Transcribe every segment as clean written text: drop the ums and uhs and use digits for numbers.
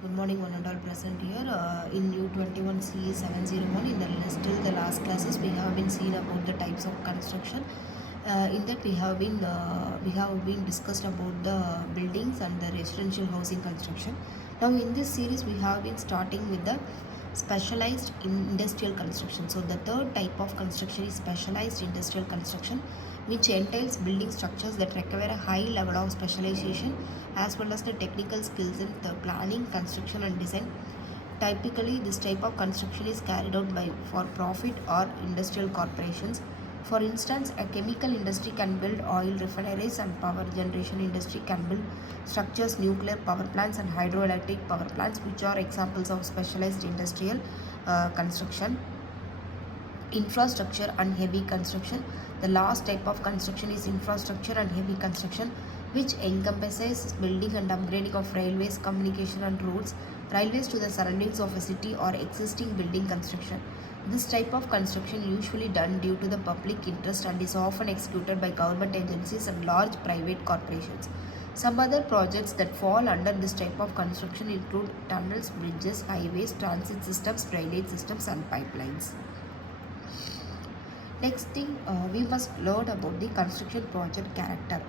Good morning, one and all present here. In U21 CE 701, in the still the last classes, we have been seen about the types of construction. In that we have been discussed about the buildings and the residential housing construction. Now in this series, we have been starting with the specialized industrial construction. So the third type of construction is specialized industrial construction, which entails building structures that require a high level of specialization as well as the technical skills in the planning, construction and design. Typically, this type of construction is carried out by for profit or industrial corporations. For instance, a chemical industry can build oil refineries and power generation industry can build structures, nuclear power plants and hydroelectric power plants, which are examples of specialized industrial construction. Infrastructure and heavy construction. The last type of construction is infrastructure and heavy construction, which encompasses building and upgrading of railways, communication and roads, railways to the surroundings of a city or existing building construction. This type of construction usually done due to the public interest and is often executed by government agencies and large private corporations. Some other projects that fall under this type of construction include tunnels, bridges, highways, transit systems, drainage systems and pipelines. Next thing, we must learn about the construction project character.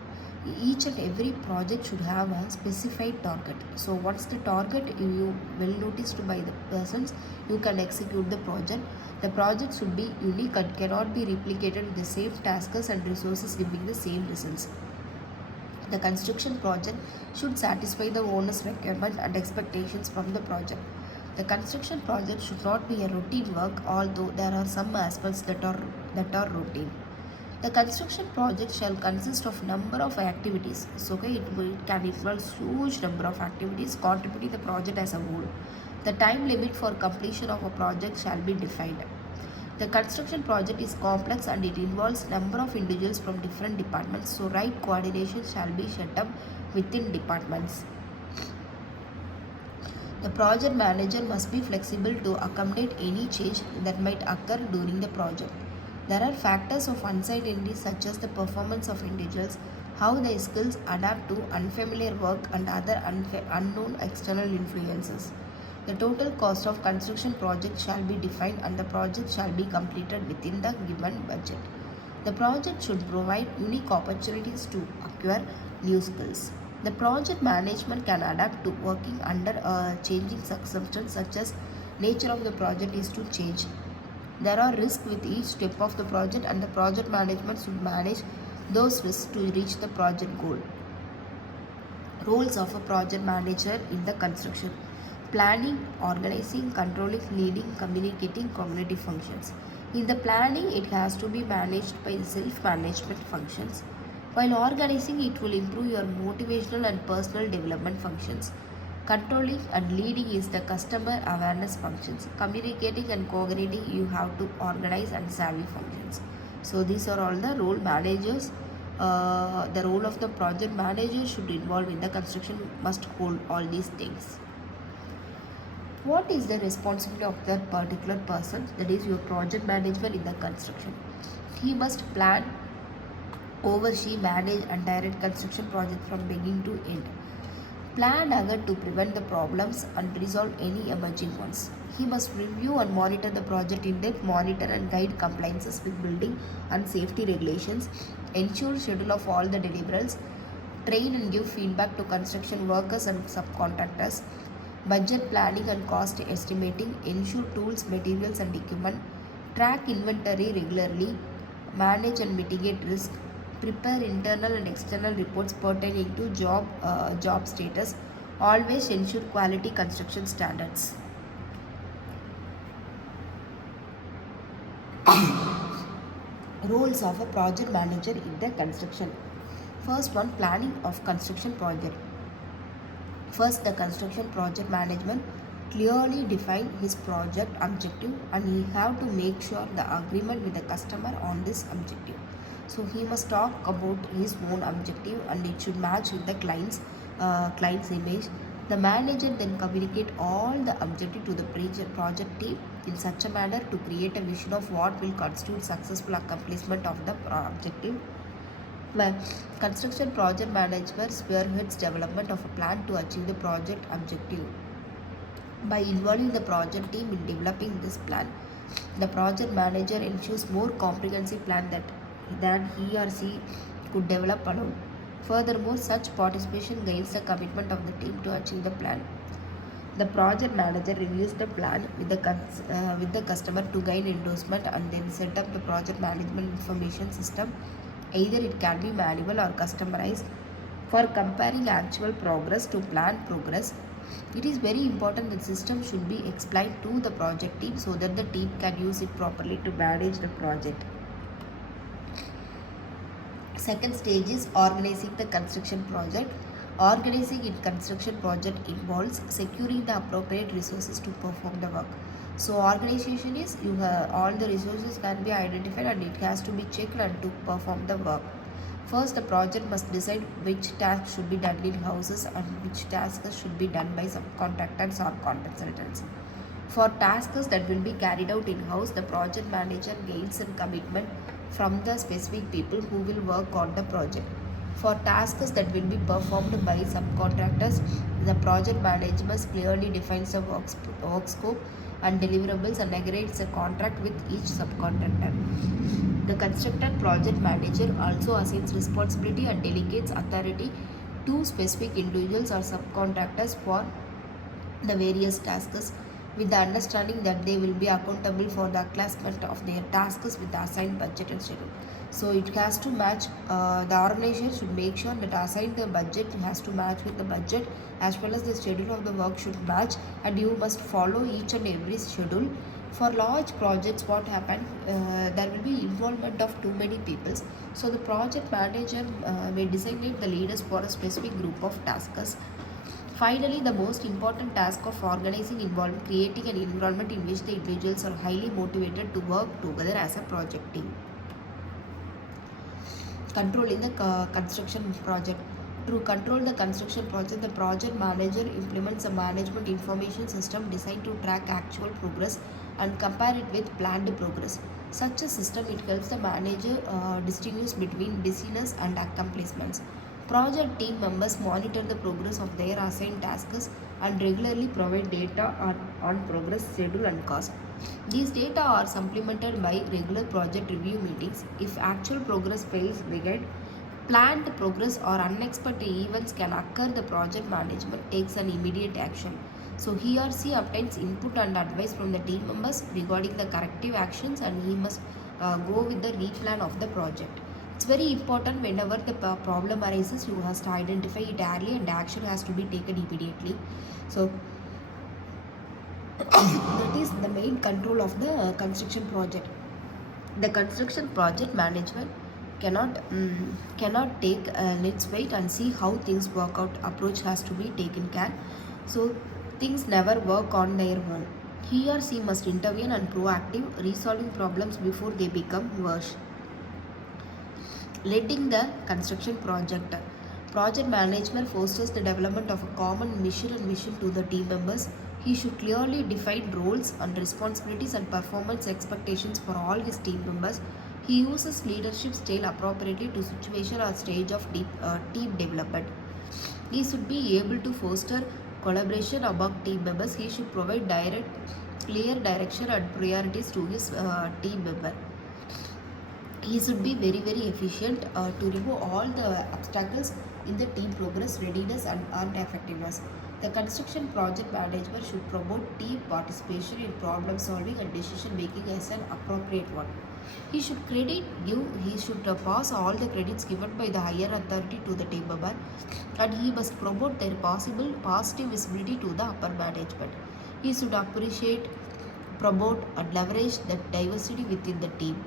Each and every project should have a specified target. So once the target you well noticed by the persons, you can execute the project. The project should be unique and cannot be replicated with the same tasks and resources giving the same results. The construction project should satisfy the owner's requirement and expectations from the project. The construction project should not be a routine work, although there are some aspects that are routine. The construction project shall consist of number of activities. So it can involve huge number of activities contributing the project as a whole. The time limit for completion of a project shall be defined. The construction project is complex and it involves number of individuals from different departments, so right coordination shall be set up within departments. The project manager must be flexible to accommodate any change that might occur during the project. There are factors of uncertainty such as the performance of individuals, how their skills adapt to unfamiliar work and other unknown external influences. The total cost of construction project shall be defined and the project shall be completed within the given budget. The project should provide unique opportunities to acquire new skills. The project management can adapt to working under a changing circumstances such as nature of the project is to change. There are risks with each step of the project and the project management should manage those risks to reach the project goal. Roles of a project manager in the construction: planning, organizing, controlling, leading, communicating, cognitive functions. In the planning, it has to be managed by the self-management functions. While organizing, it will improve your motivational and personal development functions. Controlling and leading is the customer awareness functions. Communicating and coordinating, you have to organize and savvy functions. So these are all the role managers. The role of the project manager should involve in the construction must hold all these things. What is the responsibility of that particular person, that is your project management in the construction? He must plan, oversee, manage and direct construction project from beginning to end. Plan ahead to prevent the problems and resolve any emerging ones. He must review and monitor the project in depth, monitor and guide compliances with building and safety regulations, ensure schedule of all the deliverables, train and give feedback to construction workers and subcontractors, budget planning and cost estimating, ensure tools, materials and equipment, track inventory regularly, manage and mitigate risk, prepare internal and external reports pertaining to job status, always ensure quality construction standards. Roles of a project manager in the construction. First one, planning of construction project. First, the construction project management clearly define his project objective and he have to make sure the agreement with the customer on this objective. So he must talk about his own objective and it should match with the client's image. The manager then communicate all the objective to the project team in such a manner to create a vision of what will constitute successful accomplishment of the objective. Construction project manager spearheads development of a plan to achieve the project objective. By involving the project team in developing this plan, the project manager ensures more comprehensive plan than he or she could develop alone. Furthermore, such participation gains the commitment of the team to achieve the plan. The project manager reviews the plan with the customer to gain endorsement and then set up the project management information system. Either it can be manual or customized for comparing actual progress to plan progress. It is very important that system should be explained to the project team so that the team can use it properly to manage the project. Second stage is organizing the construction project. Organizing in construction project involves securing the appropriate resources to perform the work. So organization is you have all the resources can be identified and it has to be checked and to perform the work. First, the project must decide which tasks should be done in houses and which tasks should be done by subcontractors or consultants. For tasks that will be carried out in-house, the project manager gains a commitment from the specific people who will work on the project. For tasks that will be performed by subcontractors, the project management clearly defines the work scope and deliverables and aggregates a contract with each subcontractor. The constructed project manager also assigns responsibility and delegates authority to specific individuals or subcontractors for the various tasks with the understanding that they will be accountable for the accomplishment of their tasks with the assigned budget and schedule. So it has to match, the organization should make sure that assigned the budget has to match with the budget as well as the schedule of the work should match, and you must follow each and every schedule. For large projects, what happen, there will be involvement of too many people, so the project manager may designate the leaders for a specific group of tasks. Finally, the most important task of organizing involves creating an environment in which the individuals are highly motivated to work together as a project team. Controlling the construction project. To control the construction project, the project manager implements a management information system designed to track actual progress and compare it with planned progress. Such a system it helps the manager distinguish between busyness and accomplishments. Project team members monitor the progress of their assigned tasks and regularly provide data on progress, schedule, and cost. These data are supplemented by regular project review meetings. If actual progress fails behind planned progress or unexpected events can occur, the project management takes an immediate action. So he or she obtains input and advice from the team members regarding the corrective actions, and he must go with the replan of the project. It's very important whenever the problem arises, you have to identify it early and action has to be taken immediately. So that is the main control of the construction project. The construction project management cannot take let's wait and see how things work out approach has to be taken care. So things never work on their own. He or she must intervene and proactive resolving problems before they become worse. Leading the construction project. Project management fosters the development of a common mission and vision to the team members. He should clearly define roles and responsibilities and performance expectations for all his team members. He uses leadership style appropriately to situation or stage of team development. He should be able to foster collaboration among team members. He should provide clear direction and priorities to his team member. He should be very efficient to remove all the obstacles in the team progress, readiness, and effectiveness. The construction project manager should promote team participation in problem solving and decision making as an appropriate one. He should pass all the credits given by the higher authority to the team member, and he must promote their possible positive visibility to the upper management. He should appreciate, promote, and leverage the diversity within the team.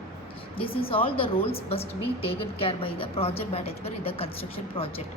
This is all the roles must be taken care by the project management in the construction project.